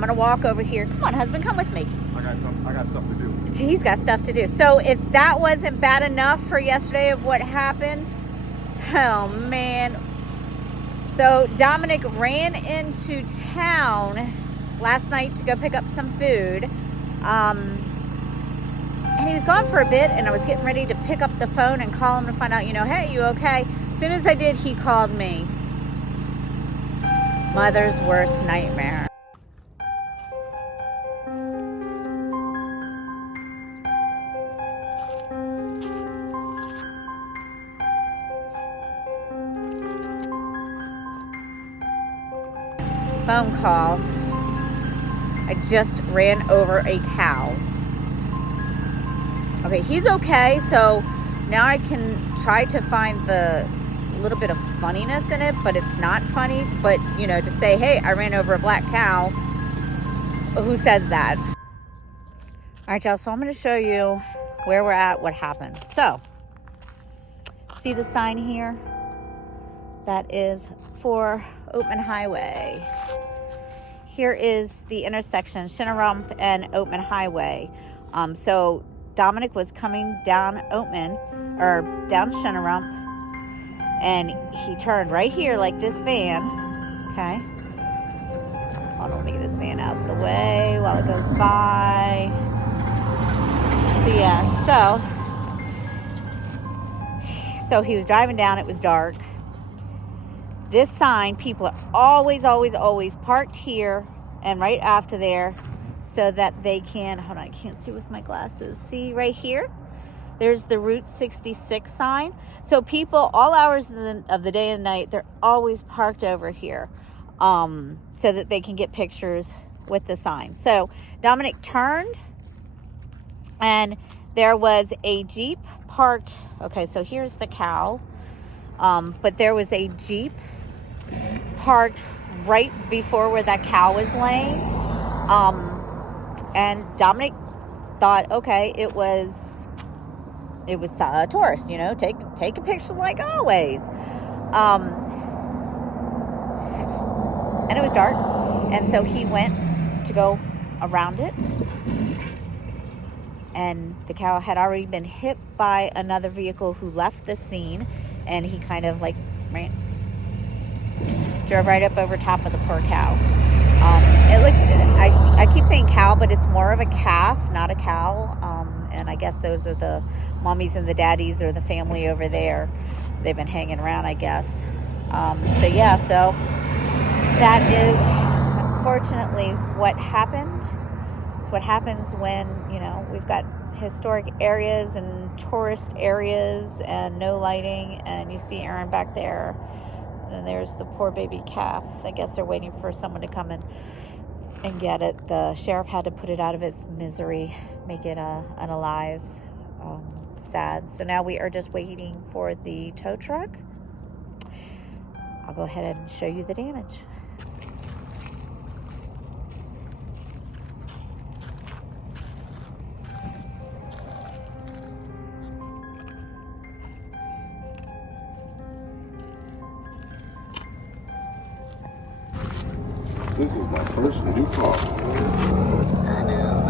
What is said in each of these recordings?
I'm gonna walk over here. Come on, husband, come with me. I got stuff to do. He's got stuff to do. So if that wasn't bad enough for yesterday of what happened, oh man. So Dominic ran into town last night to go pick up some food. And he was gone for a bit, and I was getting ready to pick up the phone and call him to find out, you know, hey, you okay? As soon as I did, he called me. Mother's worst nightmare. Phone call. I just ran over a cow. Okay, he's okay, so now I can try to find the little bit of funniness in it, but it's not funny. But, you know, to say, hey, I ran over a black cow, who says that? All right, y'all, so I'm going to show you where we're at, what happened. So, see the sign here? That is for Oatman Highway. Here is the intersection, Shinnerump and Oatman Highway. So Dominic was coming down Oatman, or down Shinnerump, and he turned right here like this van, okay? Hold on, let me get this van out of the way while it goes by. So yeah, so he was driving down, it was dark. This sign, people are always parked here and right after there so that they can, hold on, I can't see with my glasses. See right here? There's the Route 66 sign. So people, all hours of the day and night, they're always parked over here so that they can get pictures with the sign. So Dominic turned and there was a Jeep parked. Okay, so here's the cow. But there was a Jeep parked right before where that cow was laying. And Dominic thought, okay, it was a tourist, you know, taking pictures like always. And it was dark. And so he went to go around it. And the cow had already been hit by another vehicle who left the scene. And he kind of like drove right up over top of the poor cow. It looks, I keep saying cow, but it's more of a calf, not a cow. And I guess those are the mommies and the daddies or the family over there. They've been hanging around, I guess. So yeah, so that is unfortunately what happened. It's what happens when, you know, we've got historic areas and tourist areas and no lighting, and you see Aaron back there, and there's the poor baby calf. I guess they're waiting for someone to come in and get it. The sheriff had to put it out of its misery, make it unalive. Sad. So now we are just waiting for the tow truck. I'll go ahead and show you the damage. This is my first new car. I know.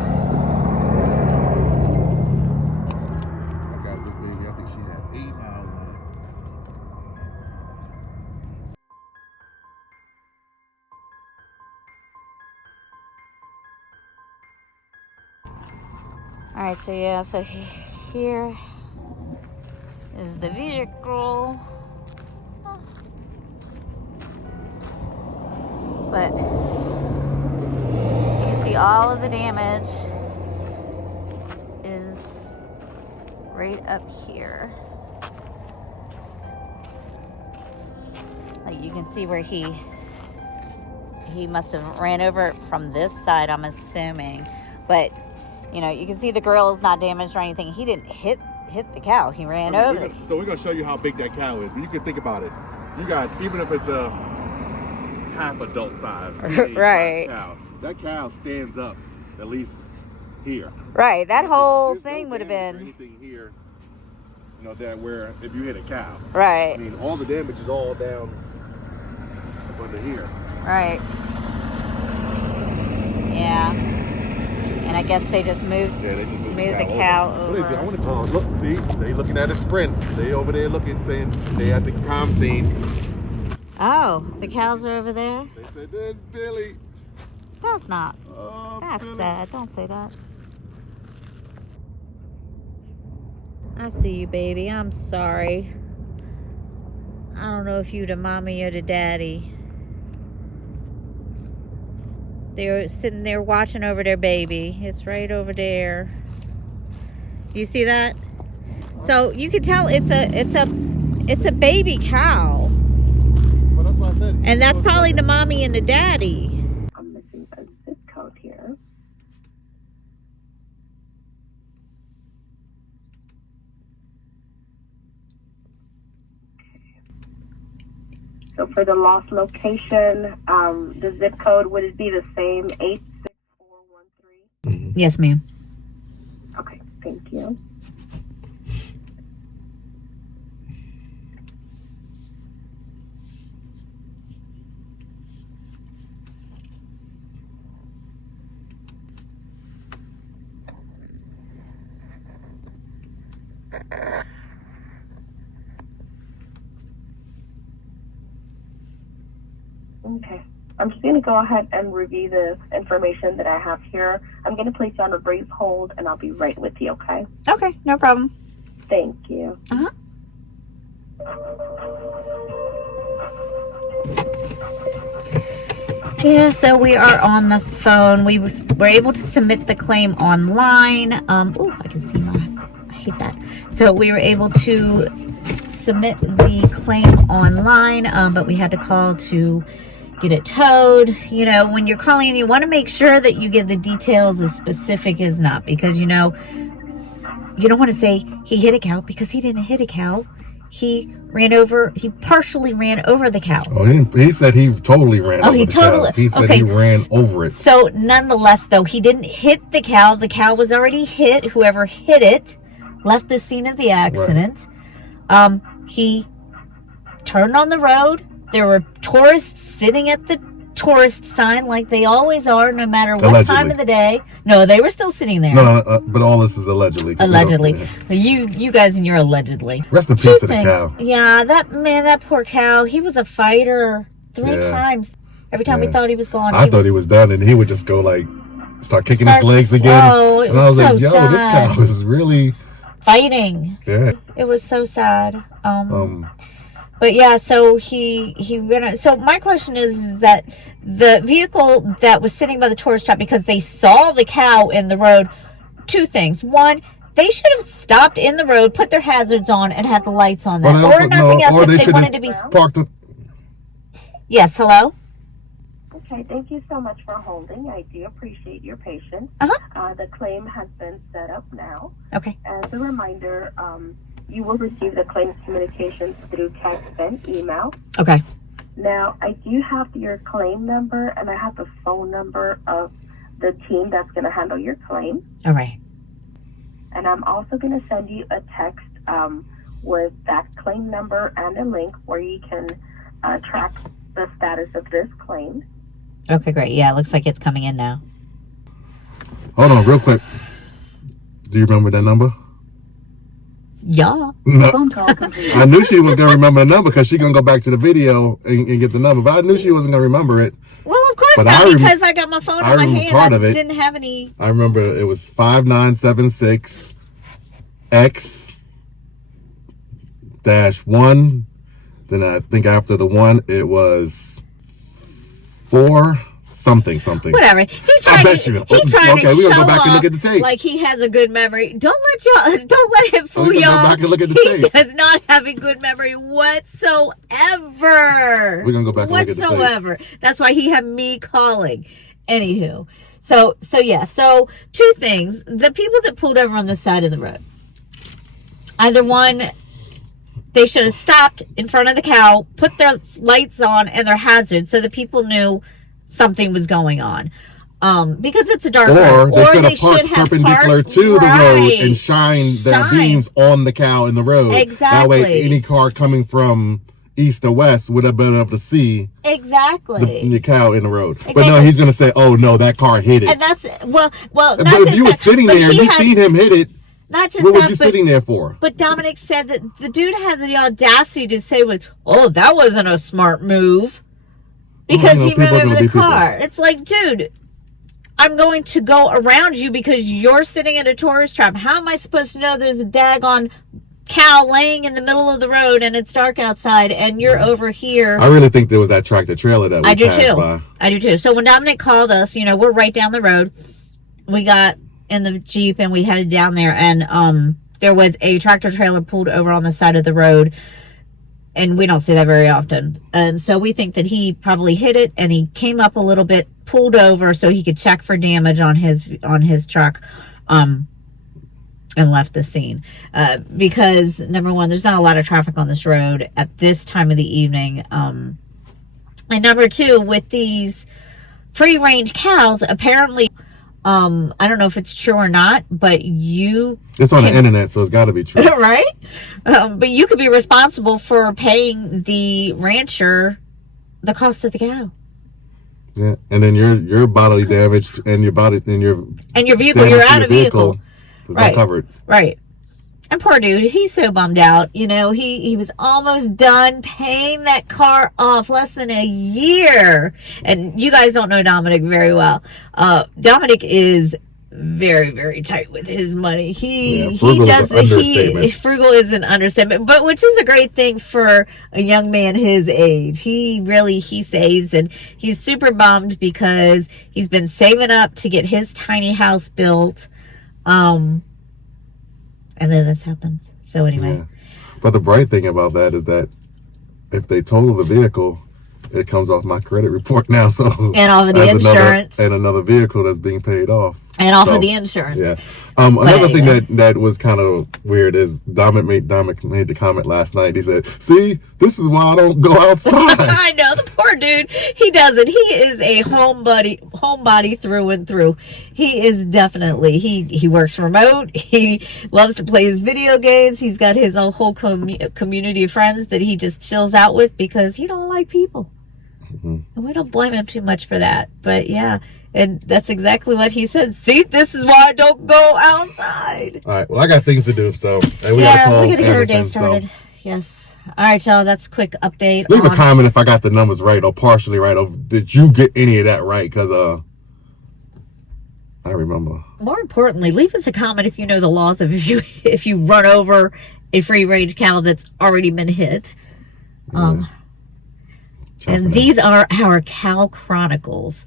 I got this baby, I think she had 8 miles on it. All right, so yeah, so here is the vehicle. But you can see all of the damage is right up here. Like you can see where he must have ran over it from this side, I'm assuming. But you know, you can see the grill is not damaged or anything. He didn't hit the cow. He ran over it. So we're gonna show you how big that cow is. But you can think about it. You got, even if it's a half adult size, right? Cow. That cow stands up at least here. Right. That whole there's thing no would have damage or been anything here. You know, that where if you hit a cow. right. I mean, all the damage is all down up under here. Right. I guess they just moved. Yeah, they just moved the cow over. I want to look. See, they looking at a sprint. They over there looking, saying they at the crime scene. Oh, the cows are over there. They said, "There's Billy." That's not. Oh, That's Billy. sad. Don't say that. I see you, baby. I'm sorry. I don't know if you the mommy or the daddy. They're sitting there watching over their baby. It's right over there. You see that? So you can tell it's a baby cow. Well, that's what I said. And that's probably the mommy and the daddy. I'm missing a zip code here. So for the lost location, the zip code, would it be the same, 86413? Yes, ma'am. Okay, thank you. Okay. I'm just going to go ahead and review the information that I have here. I'm going to place you on a brief hold, and I'll be right with you, okay? Okay, no problem. Thank you. Uh-huh. Yeah, so we are on the phone. We were able to submit the claim online. Oh, I can see I hate that. So we were able to submit the claim online, but we had to call to get it towed. You know, when you're calling, you want to make sure that you give the details as specific as not, because, you know, you don't want to say he hit a cow, because he didn't hit a cow. He partially ran over the cow. Oh, he said he totally ran over the cow. He said he ran over it. So nonetheless, though, he didn't hit the cow. The cow was already hit. Whoever hit it left the scene of the accident. Right. He turned on the road. There were tourists sitting at the tourist sign like they always are, no matter what time of the day. No, they were still sitting there. No, but all this is allegedly. Allegedly. You guys and your allegedly. Rest in peace to the cow. Yeah, that poor cow. He was a fighter 3 times. Every time we thought he was gone. I thought he was done, and he would just go like, start kicking his legs again. Oh, and I was like, yo, this cow is really fighting. Yeah. It was so sad. But yeah, so he ran. So my question is that the vehicle that was sitting by the tourist trap, because they saw the cow in the road, 2 things. One, they should have stopped in the road, put their hazards on, and had the lights on them, or nothing else. If they wanted to be parked. Yes, hello. Okay, thank you so much for holding. I do appreciate your patience. The claim has been set up now. Okay. As a reminder, you will receive the claims communications through text and email. Okay. Now, I do have your claim number, and I have the phone number of the team that's going to handle your claim. All right. And I'm also going to send you a text with that claim number and a link where you can track the status of this claim. Okay, great. Yeah, it looks like it's coming in now. Hold on, real quick. Do you remember that number? Yeah. No. I knew she was gonna remember the number because she's gonna go back to the video and get the number. But I knew she wasn't gonna remember it. Well, of course not, because I got my phone in my hand. Part of it. Didn't have any. I remember it was 5976 X-1. Then I think after the 1, it was 4 something. Whatever. He's trying to show we're gonna go back and look at the tape. Like he has a good memory. Don't let him fool y'all. Go back and look at the tape. He does not have a good memory whatsoever. We're gonna go back and look at the tape. Whatsoever. That's why he had me calling. Anywho. So yeah. So 2 things. The people that pulled over on the side of the road. Either one, they should have stopped in front of the cow, put their lights on and their hazards so that people knew something was going on, because it's a dark road. Or they should have parked perpendicular to the road and shine their beams on the cow in the road. Exactly. That way, any car coming from east or west, would have been able to see Exactly. the cow in the road. Exactly. But no, he's going to say, oh, no, that car hit it. And that's, well, but if you were sitting there, you seen him hit it, not just what was you sitting there for? But Dominic said that the dude had the audacity to say, "Oh, that wasn't a smart move," because he ran over the car. It's like, dude, I'm going to go around you because you're sitting in a tourist trap. How am I supposed to know there's a daggone cow laying in the middle of the road and it's dark outside and you're over here? I really think there was that tractor trailer that we passed by. I do too. So when Dominic called us, we're right down the road. We got in the Jeep and we headed down there, and there was a tractor trailer pulled over on the side of the road, and we don't see that very often. And so we think that he probably hit it, and he came up a little bit, pulled over so he could check for damage on his truck, and left the scene. Because number one, there's not a lot of traffic on this road at this time of the evening. And number two, with these free range cows, apparently, I don't know if it's true or not, but it's on the internet, so it's got to be true. Right? But you could be responsible for paying the rancher the cost of the cow. Yeah, and then your bodily damage and your vehicle, you're out of vehicle. Is not covered. Right. And poor dude, he's so bummed out. He was almost done paying that car off, less than a year. And you guys don't know Dominic very well. Dominic is very, very tight with his money. Frugal is an understatement, but which is a great thing for a young man his age. He saves, and he's super bummed because he's been saving up to get his tiny house built. And then this happens. So anyway. Yeah. But the bright thing about that is that if they total the vehicle, it comes off my credit report now. So and off of the insurance. Another vehicle that's being paid off. And off of the insurance. Yeah. Another thing that was kind of weird is Dominic made the comment last night. He said, "See, this is why I don't go outside." I know, the poor dude. He doesn't. He is a homebody through and through. He is definitely. He works remote. He loves to play his video games. He's got his own whole community of friends that he just chills out with because he don't like people. Mm-hmm. And we don't blame him too much for that. But yeah. And that's exactly what he said. See, this is why I don't go outside. All right. Well, I got things to do, so and we gotta get our day started. So. Yes. All right, y'all. That's a quick update. Leave a comment if I got the numbers right or partially right, or did you get any of that right? Because I remember. More importantly, leave us a comment if you know the laws of if you run over a free range cow that's already been hit. And these are our cow chronicles.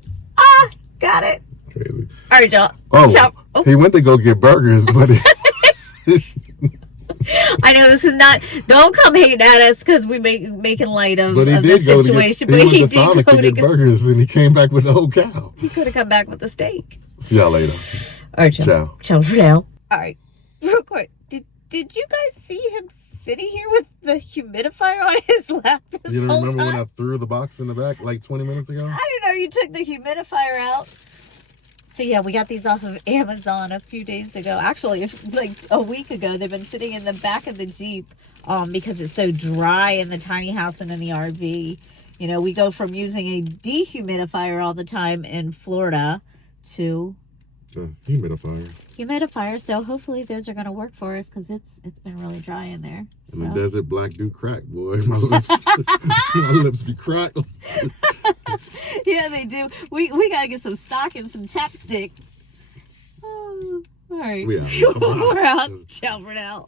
Got it. Crazy. All right, y'all. He went to go get burgers, but I know this is not. Don't come hating at us because we making light of the situation. But he did go to get burgers, and he came back with the whole cow. He could have come back with a steak. See y'all later. All right, y'all. Ciao for now. All right, real quick. Did you guys see him sitting here with the humidifier on his lap this whole time? You don't remember when I threw the box in the back like 20 minutes ago? I didn't know you took the humidifier out. So yeah, we got these off of Amazon a few days ago. Actually, like a week ago. They've been sitting in the back of the Jeep because it's so dry in the tiny house and in the RV. We go from using a dehumidifier all the time in Florida to humidifier. So hopefully those are going to work for us because it's been really dry in there. And the desert black do crack, boy. My lips be cracked. Yeah, they do. We got to get some stock and some chapstick. Oh, all right. We out. We're out. Ciao for now.